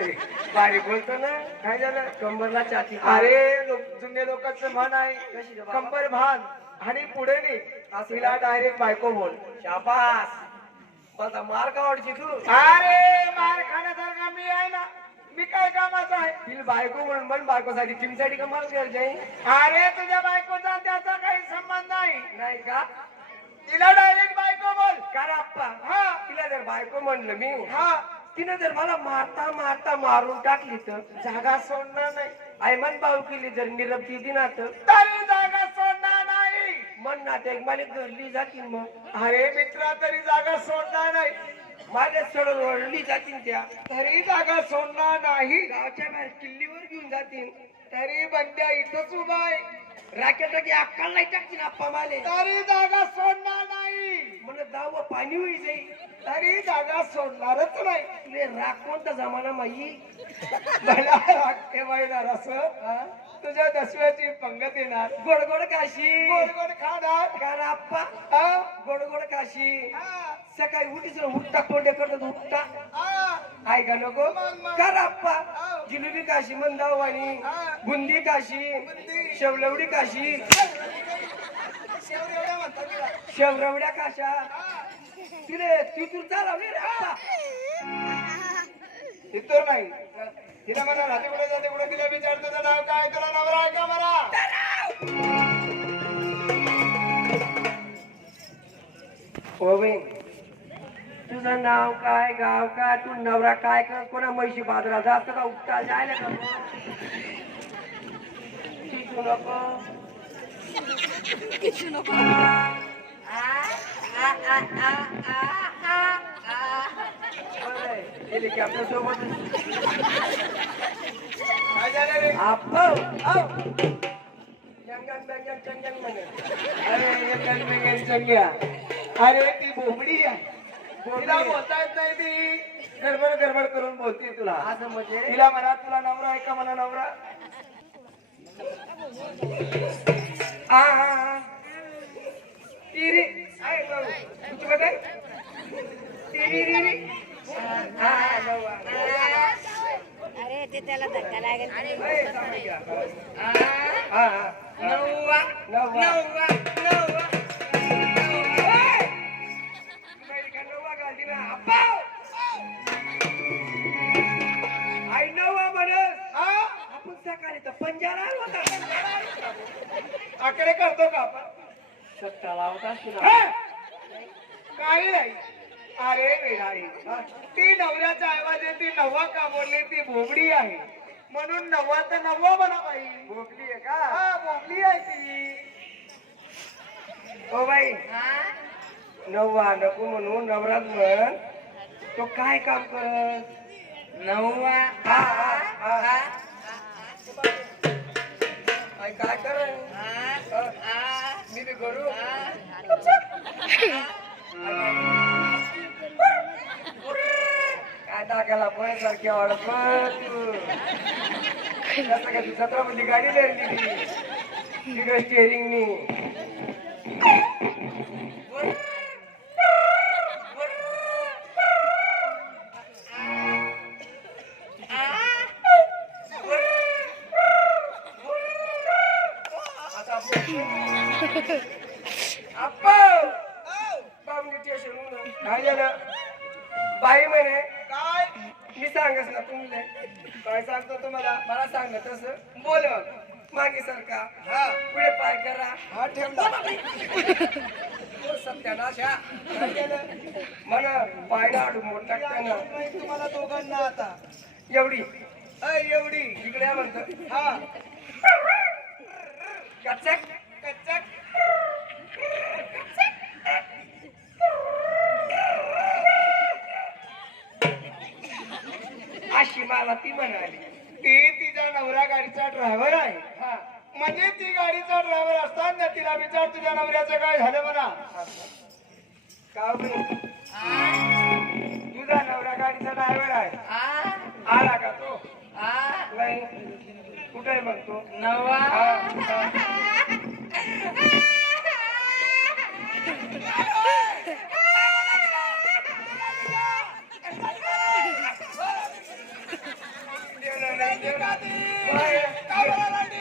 बोलले भारी बोलतो ना काय झालं? कंबरला चाटी अरे लोक- जुने लोकांचं म्हण आहे. कशी रे बाबा? कंबर भान. आणि पुढे नी तिला डायरेक्ट बायको बोल शाबास. मला मार का आवडची तू? अरे मार खाण्यासारखा मी आहे ना. मी काय कामाचा आहे? तिला बायको म्हणून म्हण बायकोसाठी. टीमसाठी का मार गरजे अरे तुझ्या बायकोचा त्याचा काही संबंध नाही. नाही का? तिला डायरेक्ट बायको बोल का रे आप्पा. हा. तिला जर बायको म्हणलं मी हा. तिनं जर मला मारता मारता मारून टाकली तर जागा सोडणार नाही. आयमन भाऊ केली जर निरपती दिना तर. तरी जागा सोडणार नाही. मन नाटक मला घडली जातील मग. अरे मित्रा तरी जागा सोडणार नाही. माझ्या चढून ओढली जातील त्या. तरी जागा सोडणार नाही. गावच्या बाहेर किल्लीवर घेऊन जातील तरी बंड्या इथंच उभा आहे. राकेट की अक्काल नाही टाकतील आप्पा माले. तरी जागा सोडणार म्हणत जाऊ पाणी होई जाईल तरी जागा सोडणारच नाही. तुले राख कोणता जमाना माई? मला येणार असं? हा? तुझ्या दसव्याची पंगत येणार. गोड गोड काशी. गोड गोड खाणार. का रे आप्पा. हा? गोड गोड काशी? सकाळी उठीच उठता कोंडे करतात उठता? आहे का नको? आप्पा. हो. जिलेबी काशी मंदाव आणि हा. बुंदी काशी. शेवलवडी काशी. शेवरवड्या काशा? तिने तिथून चालवली रे. इथं नाही. तिला म्हणा राहते कुठे जाते कुठे तिला विचार तुझं नाव काय तुला नवरा का म्हणा हो बहीण तुझं नाव काय गाव काय तू नवरा काय कर कोणा म्हैशी बाजरा जात का उपटा जायला का? शिकू नको हेलिकॉप्टर सोबत अरे ती बोबडी आहे तिला बोलता येत नाही ती गडबड गडबड करून बोलते तुला. असं म्हणजे? तिला म्हणा तुला नवरा आहे का? म्हणा नवरा. हा हा हा तिरी आहे भाऊ तुझं कसं आहे? तिरी रिरी हा हा भाऊ हा. अरे ते त्याला धक्का लागेल ए, थांब इकडे. हा हा नववा नववा नववा नववा नववा घालती ना अप्पा तर होता आकडे करतो का आपण? सत्ता लावत हा? काही नाही. अरे वेळाई ती नवऱ्याच्या ऐवजी ती नव्वा का बोलली ती भोबडी आहे. म्हणून नव्वा तर नव्वा म्हणा बाई. भोपली आहे का? हा भोबडी आहे ती. ओ बाई नववा नको म्हणून नवरात म्हण. तो काय काम करत? नववा? हा हा हा? हा. काय काय मी ते करू? काय टाकायला पण सारखी आवडत तू? कसं काय तू छत्रपती गाडी धरली ती? तिकडे स्टेअरिंगनी काय झालं बाई म्हणे काय? मी सांगस ना तुम्ही काय सांगतो तुम्हाला मला सांग तसं बोल मागे. सारखा हा. पुढे पाय करा. हा ठेवला. सत्यानाश मला पायला आडू मोठ टाकताना. तुम्हाला दोघांना आता. एवढी. एवढी. इकडे म्हणतो. हा. कच्चक कच्चा अशी मला ती म्हणाली. ती तिचा नवरा गाडीचा ड्रायव्हर आहे. हा. म्हणजे ती गाडीचा ड्रायव्हर असताना तिला विचार तुझ्या नवऱ्याचं काय झालं म्हणा? का? तुझा नवरा गाडीचा ड्रायव्हर आहे. आला का तो? नाही. कुठे मग तो? नवा.